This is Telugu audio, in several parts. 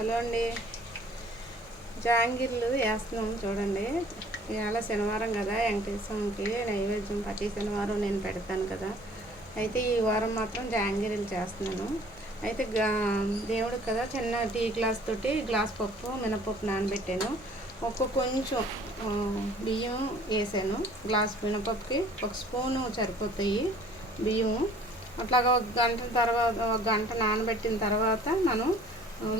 హలో అండి. జాంగిర్లు వేస్తున్నాం చూడండి. ఇవాళ శనివారం కదా, వెంకటేశ్వరంకి నైవేద్యం ప్రతి శనివారం నేను పెడతాను కదా. అయితే ఈ వారం మాత్రం జాంగిరీలు చేస్తున్నాను. అయితే దేవుడికి కదా చిన్న టీ గ్లాస్ తోటి గ్లాస్ పప్పు మినపప్పు నానబెట్టాను. కొంచెం బియ్యం వేసాను. గ్లాస్ మినపప్పుకి ఒక స్పూను సరిపోతాయి బియ్యం. అట్లాగా ఒక గంట తర్వాత, ఒక గంట నానబెట్టిన తర్వాత మనం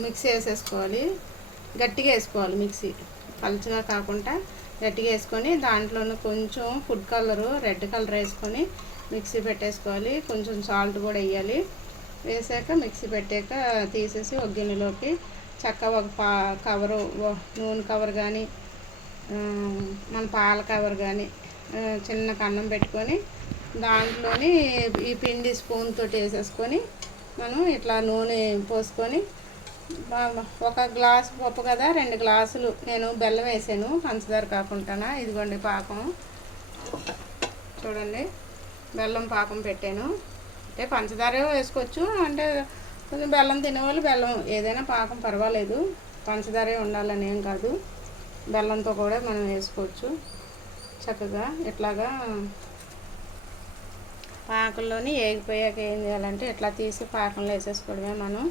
మిక్సీ వేసేసుకోవాలి. గట్టిగా వేసుకోవాలి మిక్సీ, పలుచగా కాకుండా గట్టిగా వేసుకొని దాంట్లోనే కొంచెం ఫుడ్ కలరు, రెడ్ కలర్ వేసుకొని మిక్సీ పెట్టేసుకోవాలి. కొంచెం సాల్ట్ కూడా వేయాలి. వేసాక మిక్సీ పెట్టాక తీసేసి ఒక గిన్నెలోకి చక్కగా ఒక కవరు, నూనె కవర్ కానీ మన పాల కవర్ కానీ చిన్న కన్నం పెట్టుకొని దాంట్లోని ఈ పిండి స్పూన్ తోటి వేసేసుకొని మనం ఇట్లా నూనె పోసుకొని, ఒక గ్లాసు పప్పు కదా 2 గ్లాసులు నేను బెల్లం వేసాను, పంచదార కాకుండా. ఇదిగోండి పాకం చూడండి, బెల్లం పాకం పెట్టాను. అంటే పంచదార వేసుకోవచ్చు, అంటే కొంచెం బెల్లం తినేవాళ్ళు బెల్లం ఏదైనా పాకం పర్వాలేదు, పంచదారే ఉండాలని ఏం కాదు, బెల్లంతో కూడా మనం వేసుకోవచ్చు. చక్కగా ఇట్లాగా పాకంలోని ఏగిపోయాక ఏం చేయాలంటే ఇట్లా తీసి పాకంలో వేసేసుకోవడమే. మనం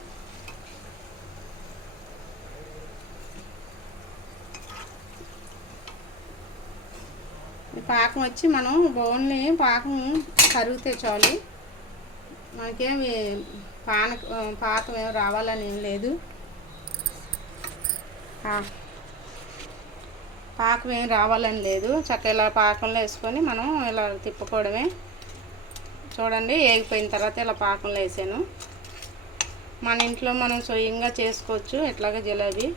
పాకం వచ్చి మనం ఓన్లీ పాకం కరిగితే చాలు, మనకేమి పాకం ఏమి రావాలని ఏం లేదు. పాకం ఏం రావాలని లేదు. చక్కగా ఇలా పాకంలో వేసుకొని మనం ఇలా తిప్పుకోవడమే. చూడండి, వేగిపోయిన తర్వాత ఇలా పాకంలో వేసాను. మన ఇంట్లో మనం స్వయంగా చేసుకోవచ్చు ఇట్లాగా జిలేబీ.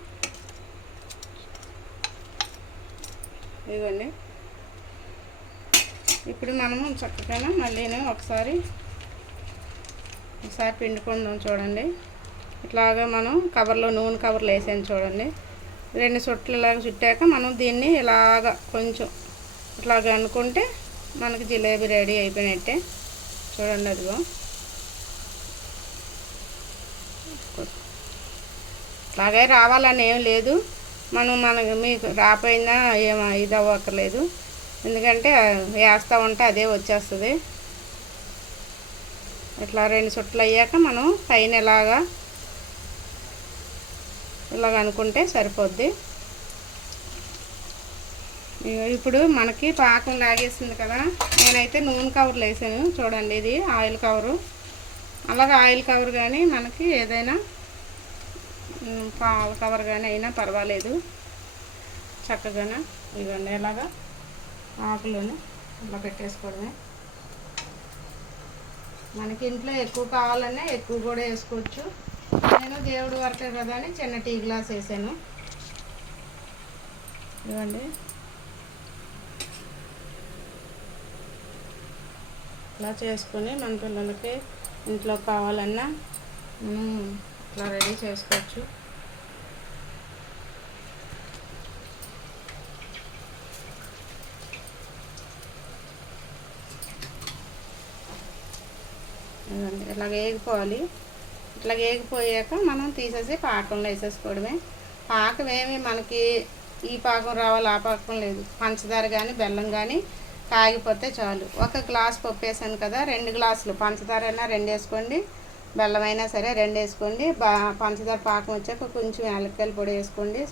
ఇదిగోండి, ఇప్పుడు మనము చక్కగా మళ్ళీ ఒకసారి పిండుకుందాం. చూడండి, ఇట్లాగా మనం కవర్లో నూనె కవర్లో వేసాను చూడండి. 2 చుట్లు ఇలాగ చుట్టాక మనం దీన్ని ఇలాగ కొంచెం ఇట్లాగ అనుకుంటే మనకి జిలేబీ రెడీ అయిపోయినట్టే. చూడండి, అదిగో ఇట్లాగే రావాలని ఏం లేదు. మనకు మీకు రాపోయినా ఇది అవ్వక్కర్లేదు, ఎందుకంటే వేస్తూ ఉంటే అదే వచ్చేస్తుంది. ఇట్లా 2 చుట్లు అయ్యాక మనం పైన ఇలాగ అనుకుంటే సరిపోద్ది. ఇప్పుడు మనకి పాకం లాగేసింది కదా, నేనైతే నూనె కవర్లు వేసాను చూడండి. ఇది ఆయిల్ కవరు, అలాగే ఆయిల్ కవర్ కానీ మనకి ఏదైనా పాల కవర్ కానీ అయినా పర్వాలేదు. చక్కగా ఇవన్నీ ఇలాగా ఆకులను ఇలా పెట్టేసుకోవడమే. మనకి ఇంట్లో ఎక్కువ కావాలన్నా ఎక్కువ కూడా వేసుకోవచ్చు. నేను దేవుడి వరకే కదా అని చిన్న టీ గ్లాస్ వేసాను. ఇవ్వండి, ఇలా చేసుకొని మన పిల్లలకి ఇంట్లో కావాలన్నా ఇట్లా రెడీ చేసుకోవచ్చు. ఇట్లా వేగిపోవాలి. ఇట్లా వేగిపోయాక మనం తీసేసి పాకంలో వేసేసుకోవడమే. పాకం ఏమి మనకి ఈ పాకం రావాలి ఆ పాకం లేదు, పంచదార కానీ బెల్లం కానీ కాగిపోతే చాలు. ఒక గ్లాస్ పప్పు వేసాను కదా, 2 గ్లాసులు పంచదార అయినా 2 వేసుకోండి, బెల్లం అయినా సరే 2 వేసుకోండి. పంచదార పాకం వచ్చాక కొంచెం యాలక్కాయల పొడి వేసుకోండి,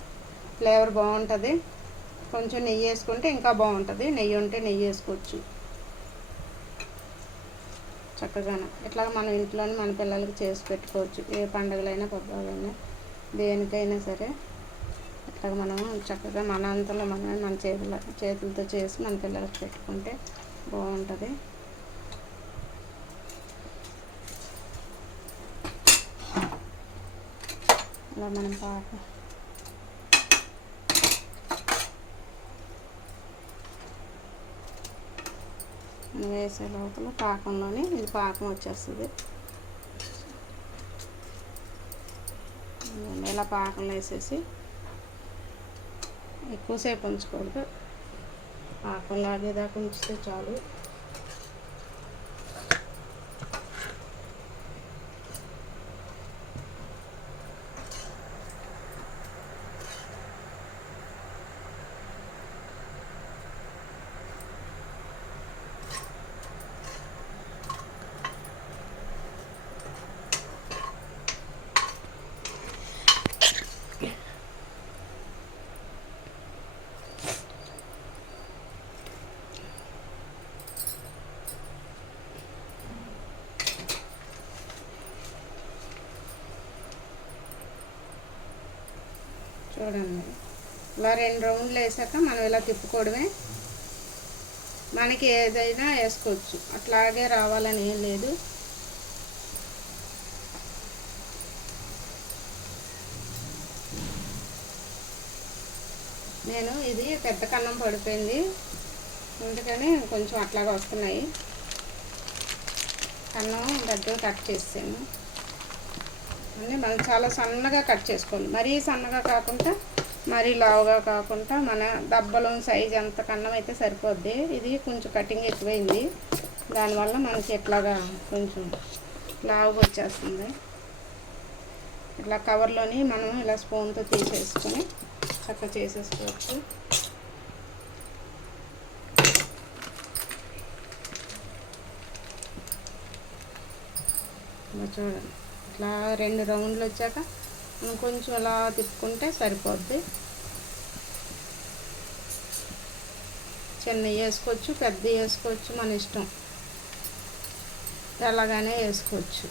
ఫ్లేవర్ బాగుంటుంది. కొంచెం నెయ్యి వేసుకుంటే ఇంకా బాగుంటుంది, నెయ్యి ఉంటే నెయ్యి వేసుకోవచ్చు. చక్కగా ఇట్లా మనం ఇంట్లోనే మన పిల్లలకి చేసి పెట్టుకోవచ్చు. ఏ పండుగలైనా పబ్బాలైనా దేనికైనా సరే ఇట్లా మనం చక్కగా మన అంతలో మన చేతులతో చేసి మన పిల్లలకి పెట్టుకుంటే బాగుంటుంది. ఇలా మనం మనం వేసే లోపల పాకంలోని ఇది పాకం వచ్చేస్తుంది. ఇలా పాకంలో వేసేసి ఎక్కువసేపు ఉంచకూడదు, పాకం లాగేదాకా ఉంచితే చాలు. చూడండి, ఇలా 2 రౌండ్లు వేసాక మనం ఇలా తిప్పుకోవడమే. మనకి ఏదైనా వేసుకోవచ్చు, అట్లాగే రావాలని ఏం లేదు. నేను ఇది పెద్ద కన్నం పడిపోయింది, అందుకని కొంచెం అట్లాగా వస్తున్నాయి. కన్నం పెద్దగా కట్ చేసాను. అన్నీ మనం చాలా సన్నగా కట్ చేసుకోవాలి, మరీ సన్నగా కాకుండా మరీ లావుగా కాకుండా మన దబ్బలం సైజ్ ఎంత కన్నం అయితే సరిపోద్ది. ఇది కొంచెం కటింగ్ ఎక్కువైంది, దానివల్ల మనకి ఇట్లాగా కొంచెం లావుగా వచ్చేస్తుంది. ఇట్లా కవర్లోని మనం ఇలా స్పూన్తో తీసేసుకొని చక్కగా చేసేసుకోవచ్చు. చూడండి, ఇట్లా 2 రౌండ్లు వచ్చాక మనం కొంచెం అలా తిప్పుకుంటే సరిపోద్ది. చిన్నవి వేసుకోవచ్చు, పెద్దవి వేసుకోవచ్చు, మన ఇష్టం, ఎలాగానే వేసుకోవచ్చు.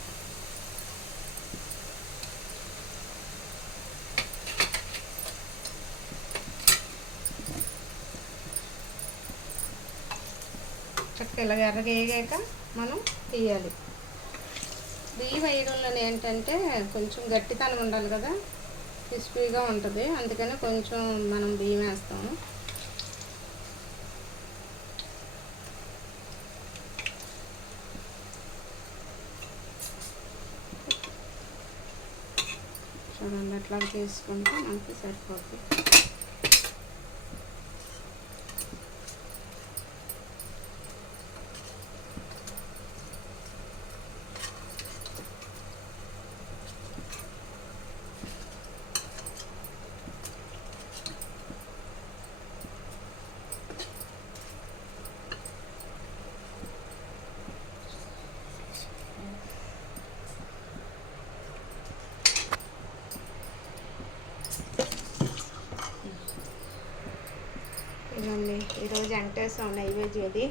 చక్కగా ఇలా ఎర్రగా వేగాక మనం తీయాలి. బియ్యం వేయడంలో ఏంటంటే కొంచెం గట్టితనం ఉండాలి కదా, క్రిస్పీగా ఉంటుంది, అందుకని కొంచెం మనం బియ్యం వేస్తాము. చూడండి, అట్లా తీసుకుంటే మనకి సరిపోతుంది. ఇదండి ఈరోజు వెంకటేశ్వర నైవేద్యం. ఇది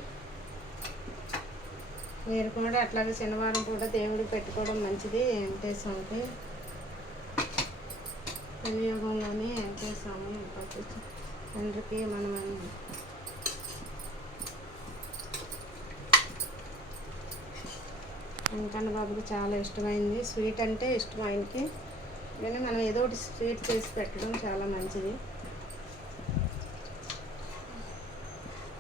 మీరు కూడా అట్లాగే శనివారం కూడా దేవుడికి పెట్టుకోవడం మంచిది. వెంకటేశ్వరకి కలియుగంలోని వెంకటేశ్వరని తండ్రికి మనం వెంకన్న బాబుకి చాలా ఇష్టమైంది, స్వీట్ అంటే ఇష్టం ఆయనకి, కానీ మనం ఏదో ఒకటి స్వీట్ చేసి పెట్టడం చాలా మంచిది.